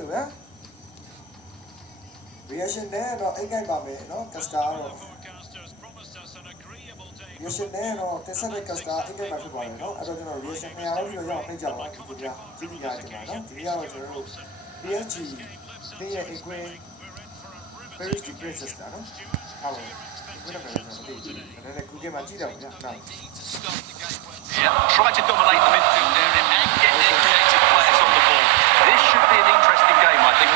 လို့ဗျာ reaction နဲ့တော့အိတ်ကိုက်ပါမယ်နော် Castar တော့ reaction နဲ့တော့တက်ဆက်တဲ့ Castar အိတ်ကိုက်ပါဖြစ်ပါတယ်နော်အဲ့တော့ကျွန်တော် reaction 200လောက်ပြီးတော့ရအောင်နှိပ်ကြပါဦးဒီဗျာကြည့်ကြရတင်ပါနော်ဒီကတော့ကျွန်တော်တို့ PSG တင်းရဲ့ equal Paris the Princess နော်ဟုတ်ပါဘူးဒီကတော့ကျွန်တော်တို့ဒီနေ့ကူကဲမှာကြည့်တော့ဗျာနော် Yeah, try to dominate the midfield area and get their creative players on the ball. This should be an interesting game, I think.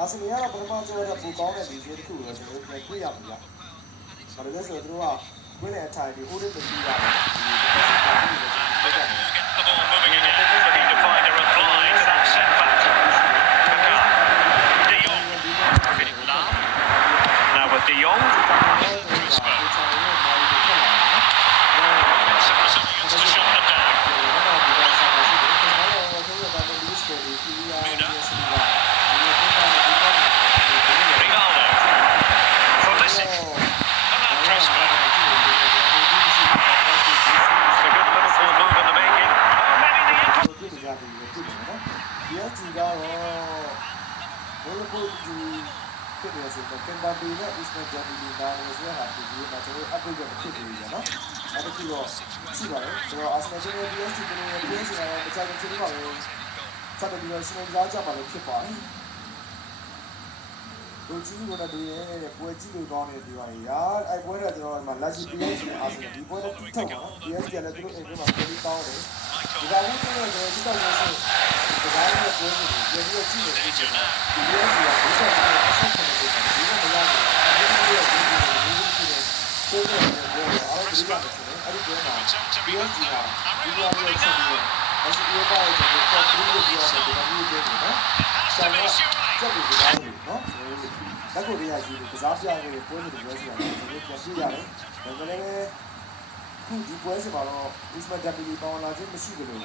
Arsenal ကပထမကျော်တဲ့ပူကောင်းတဲ့ဒီစီးတစ်ခုကိုကျွန်တော်တို့ပြန်တွေ့ရပြီဗျာ။ဘာလို့လဲဆိုတော့သူတို့ကဝင်းတဲ့အထိုင်ဒီ hold it မပြီးတာဒီ The ball moving again, looking to find a reply to that setback. De Jong, now with De Jong. Kendabi နဲ့ Ismail Jabili နားလို့ဆိုတာဒီဒီမှာကျွန်တော် upgrade လုပ်ဖြစ်နေပြီနော်။အဲ့ဒါပြီးတော့ရှိပါတယ်။ကျွန်တော် Arsenal ရဲ့ PSG ရဲ့ PSG နဲ့တခြားချင်းတွေပါလို့စတဲ့ပြီးတော့ရှင်ကြားကြပါလို့ဖြစ်ပါတယ်။လူကြီးကလည်းဒီရဲ့ပွဲကြီးလို့ကောင်းနေဒီပါရာအဲ့ပွဲတော့ကျွန်တော်ဒီမှာ Lazio PSG နဲ့ Arsenal ဒီပွဲတော့တိထောက်ပါနော်။ PSG ကလည်းသူတို့အိမ်ထဲမှာပြေးတောင်းတယ်။ဒီကနေ့ကျွန်တော်တို့စစ်တောက်လို့ဆိုဒီကနေ့ပွဲကြီးကိုကြည့်ကြည့်နေတယ်ကျွန်တော်ဒီ PSG ကဘယ်ဆက်မှအဆက်ဆက်နေတယ်ဒီကမလာဘူး။ကိုယ်ကလည်းအားလုံးဒီကနေ့အဲ့ဒီပွဲမှာ PSG ကဒီလိုမျိုးဆက်ပြီးတော့အဲ့ဒီပွဲပါရဲ့ကျွန်တော်တို့ပြီးပြီးတော့ဒီလိုမျိုးတွေနော်။ဆောင်းတော့ကြက်ပြီးကြတာနော်။လက်ကိုရရယူကစားပြရတဲ့ပွဲတွေပြောစီရတယ်ကျွန်တော်ပြန်ကြည့်ရတယ်။ဒါကလည်းခုဒီပွဲစီမှာတော့ Ismail Jabili ပေါင်းလာခြင်းမရှိဘူးလို့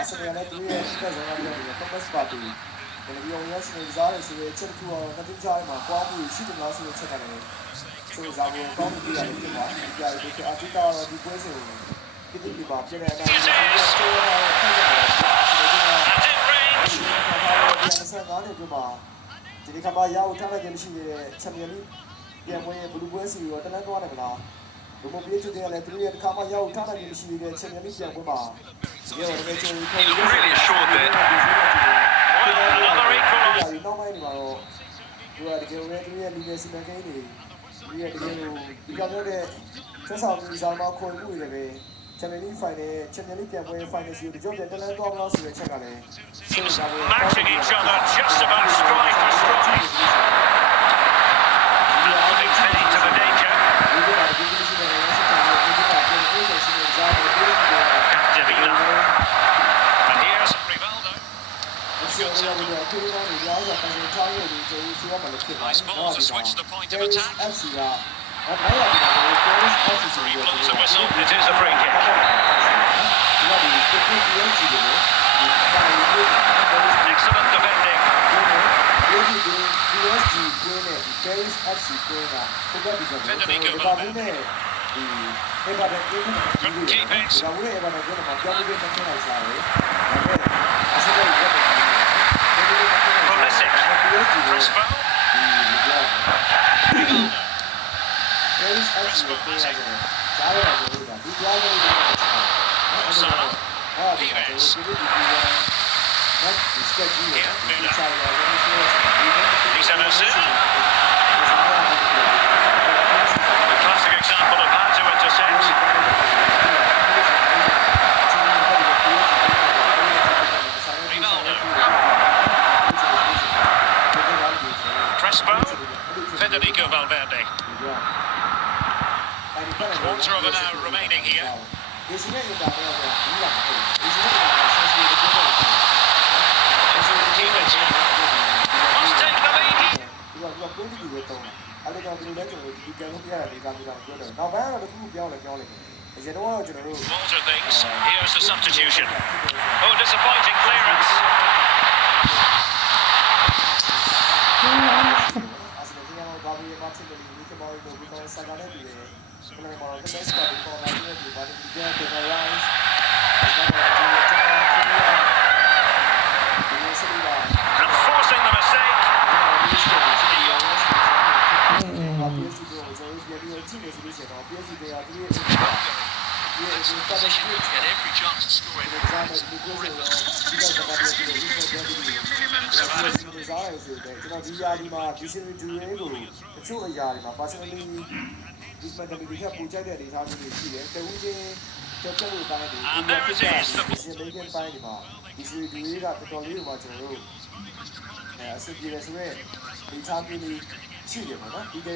Arsenal နဲ့သူရဲ့စကားစကားပြောနေတဲ့ Thomas Partey ဒီလိုမျိုးစနေစားရဆိုတဲ့ချက်ကူတော့တတိယမှာကွာမှုရှိတယ်လားဆိုတဲ့ချက်ကလည်းဆိုတော့ဇာတ်ဝင်ကောင်းပြီးရတယ်ဒီမှာဒီကြိုက်ဒီအတီတာတော့ဒီပွဲစီကိုဒီပါပြတဲ့အတိုင်းဆိုတော့15နှစ်ပြမှာဒီခါမှာရအောင်ထားတဲ့မရှိတဲ့ချန်ပီယံလိပြန်ပွဲဘလူးပွဲစီကိုတန်းသွားတယ်မလားဘုံပြေးချူတဲ့လည်းသူရဲ့ခါမှာရအောင်ထားတဲ့မရှိတဲ့ချန်ပီယံလိပြန်ပွဲမှာရေတော့လည်းကျွန်တော် Really assured that. Another equaliser. ဒီနောက်ပိုင်းဒီမှာတော့သူကတကယ်လည်းသူရဲ့လူငယ်စီမံကိန်းတွေဒီရဲ့တကယ်ကိုဒီကပြောတဲ့ဆက်ဆောင်ဒီဆောင်မှာခွန်မှုတွေပဲချန်ပီယံလိဖိုင်နယ်ချန်ပီယံလိပြန်ပွဲဖိုင်နယ်စီကိုကြောက်တဲ့တန်းသွားမလားဆိုတဲ့ချက်ကလည်း Matching each other just about strike for strike. Holding steady to the danger. Davina. And here's Rivaldo. Nice ball to switch the point of attack. Three blows the whistle. It is a free kick. Excellent defending. Couldn't keep it. Pulisic. Crespo. Crespo has it. Osana. Pires. Here, Müller. He's Emerson. Federico Valverde. အဲ့ဒီပတ် Quarter of an hour remaining here. ဒီစီနဲ့အင်တာနက်ကတော့ဒီကမှာဒီစီနဲ့ဆက်စီကိုပြောတော့ Kimmich must take the lead. ဒီကကွင်းတူပဲတုံးတာအဲ့ဒါကြောင့်ဒီလိုလဲကျွန်တော်ဒီကန်လို့ပြရတဲ့ဒေတာမျိုးတော့ပြောတယ်နောက်ပိုင်းကတော့တစ်ခုပြောင်းလဲအရင်တော့ကျွန်တော်တို့ Walter thinks. Here's the substitution. Oh, disappointing clearance. အာဆင်နယ်ကဘာဘီမာချင်တယ်ဒီကမော်ရီတို့ဒီကောင်စကားနဲ့တူတယ်ဘယ်လိုမှမဟုတ်တဲ့စကားကိုပေါ်လာတယ်ဒီဘာဒီကဲတဲ့ရိုင်းစ်ဒီကတော့ဒီစရီလာ And forcing the mistake. ဘာဖြစ်စီတော့ကျွန်တော်ပြည်ပြီးကြည့်နေစီတော့ပြည်စီတွေကသူရဲ့ဒီကတက်တဲ့ Get every chance to score it. ဒီကနေ့ဒီကိုဆိုတော့ဒီကစကားတွေဒီကိုပြောပြီးဒီစားရဆိုတော့ကျွန်တော်ဒီယာဒီမှာဒီစရီဒူရေးကိုတချို့အရာတွေမှာ personally ဒီမှန်တယ်ဒီကပူကြတဲ့အနေအထားမျိုးတွေရှိတယ်တဝူးချင်းတက်ချက်လို့တိုင်းတယ်ဒီကဖြစ်တဲ့ဒီစရီဒူပိုင်းဒီမှာဒီစရီဒူရေးကတော်တော်လေးကိုကျွန်တော်တို့အဆင်ပြေတယ်ဆိုတော့ဒီချာပီလီရှိတယ်ပေါ့နော်ဒီက